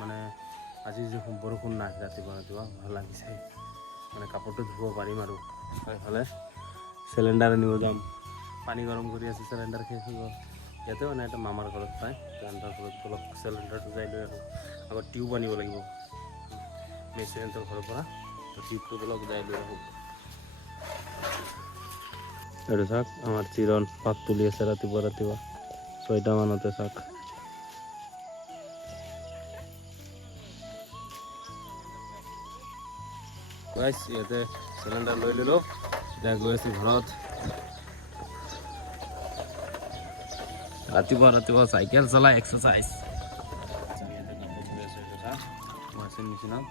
মানে আজি যে বৰষুণ নাই ৰাতিপুৱা ভাল লাগিছে মানে কাপোৰটো ধুব পাৰিম আৰু এইফালে চিলিণ্ডাৰ নিব যাম পানী গৰম কৰি আছে চিলিণ্ডাৰ শেষ হৈ গ'ল ইয়াতে মানে এটা মামাৰ ঘৰত পায় চিলিণ্ডাৰ ঘৰত অলপ চিলিণ্ডাৰটো যাই লৈ আহোঁ আকৌ টিউব আনিব লাগিব মেচিনটোৰ ঘৰৰ পৰা তো টিউবটো অলপ যাই লৈ আহোঁ এইটো চাওক আমাৰ চিৰণ পাত তুলি আছে ৰাতিপুৱা 6টা মানতে চাওক গাইছ ইয়াতে চিলিণ্ডাৰ লৈ ল'লোঁ এতিয়া গৈ আছোঁ ঘৰত ৰাতিপুৱা চাইকেল চলাই এক্সাৰচাইজ ইয়াতে কাপোৰ ধুই আছোঁ এইটো চাওক ৱাশ্বিং মেচিনত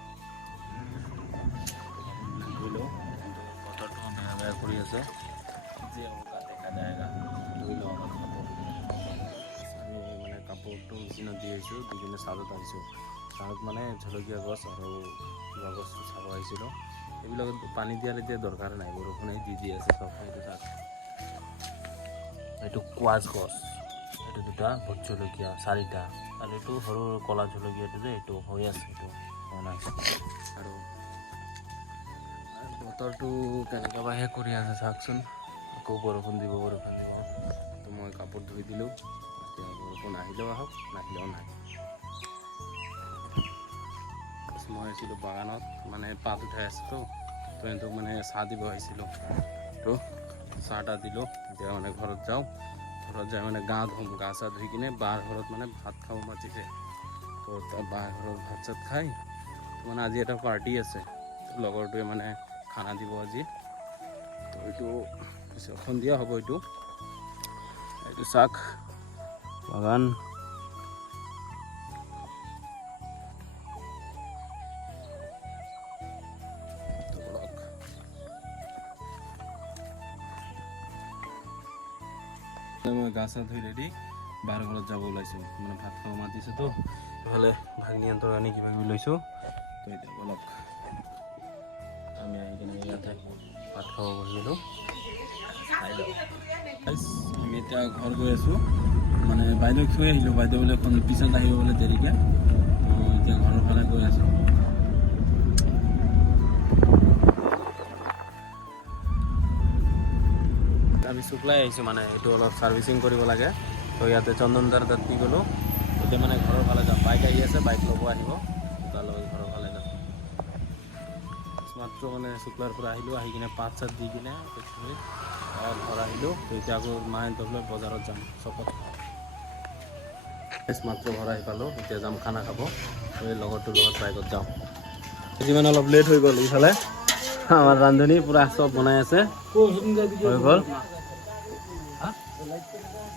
ধুই লওঁ কিন্তু বতৰটো বেয়া কৰি আছে যি হোগা দেখা যায়গা ধুই লওঁ অলপ কাপোৰ আমি মানে কাপোৰটো মেচিনত দি আহিছোঁ দি কিনে চাদত আহিছোঁ চাদত মানে জলকীয়া গছ আৰু কিবা গছ চাব আহিছিলোঁ এইবিলাকত পানী দিয়াৰ এতিয়া দৰকাৰ নাই বৰষুণে দি আছে চব এইটো চাওক এইটো কোৱাচ গছ এইটো দুটা ভোট জলকীয়া 4টা আৰু এইটো সৰু কলা জলকীয়াটো যে এইটো হৈ আছে এইটো হোৱা নাই আৰু বতৰটো কেনেকৈ বাহে কৰি আছে চাওকচোন আকৌ বৰষুণ দিব তো মই কাপোৰ ধুই দিলোঁ এতিয়া বৰষুণ আহিলেও আহক নাহিলেও নাই মই আছিলোঁ বাগানত মানে পাত উঠাই আছোঁতো তো সিহঁতক মানে চাহ দিব আহিছিলোঁ তো চাহটা দিলোঁ এতিয়া মানে ঘৰত যাওঁ ঘৰত যাই মানে গা চা ধুই কিনে বাৰ ঘৰত মানে ভাত খাব মাতিছে তো তাৰ বাৰ ঘৰত ভাত চাত খাই মানে আজি এটা পাৰ্টি আছে লগৰটোৱে মানে খানা দিব আজি তো এইটো সন্ধিয়া হ'ব এইটো চাওক বাগান মই গা চা ধুই ৰেডি বাৰ ঘৰত যাব ওলাইছোঁ মানে ভাত খাব মাতিছোঁ তো এইফালে ভাগনিয়ন্তৰ আনি কিবা কিবি লৈছোঁ তো এতিয়া অলপ আমি আহি কিনে ইয়াতে ভাত খাব বহিলোঁ আমি এতিয়া ঘৰ গৈ আছোঁ মানে বাইদেউক থৈ আহিলোঁ বাইদেউ বোলে পিছত আহিব বোলে দেৰিকৈ তো এতিয়া ঘৰৰ ফালে গৈ আছোঁ আমি শুক্লাই আহিছোঁ মানে এইটো অলপ ছাৰ্ভিচিং কৰিব লাগে তো ইয়াতে চন্দনদাৰ তাত দি গ'লোঁ এতিয়া মানে ঘৰৰ ফালে যাম বাইক আহি আছে বাইক ল'ব আহিব তাৰ লগত ঘৰৰ ফালে যাম মাত্ৰ মানে শুক্লাৰ পৰা আহিলোঁ আহি কিনে পাত চাত দি কিনে ঘৰ আহিলোঁ তো এতিয়া আকৌ মাহঁতক লৈ বজাৰত যাম চকত মাত্ৰ ঘৰ আহি পালোঁ এতিয়া যাম খানা খাব এই লগৰটোৰ লগত বাইকত যাওঁ যিমান অলপ লেট হৈ গ'ল ইফালে আমাৰ ৰান্ধনী পূৰা চব বনাই আছে হৈ গ'ল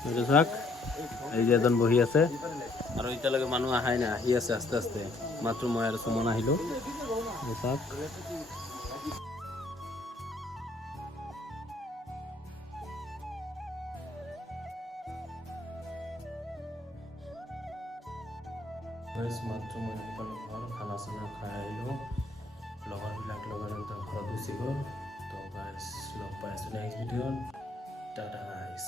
এইটো চাওক এই যে এজন বহি আছে আৰু এতিয়ালৈকে মানুহ আহাই নাই আহি আছে আস্তে আস্তে মাত্ৰ মই আৰু সুমন আহিলোঁ চাওক মাত্ৰ মই আহি পালোঁ ঘৰ খানা চানা খাই আহিলোঁ লগৰবিলাক ঘৰত গুচি গ'ল তো গাইছ লগ পাই আছোঁ নেক্সট ভিডিঅ'ত টাটা গাইছ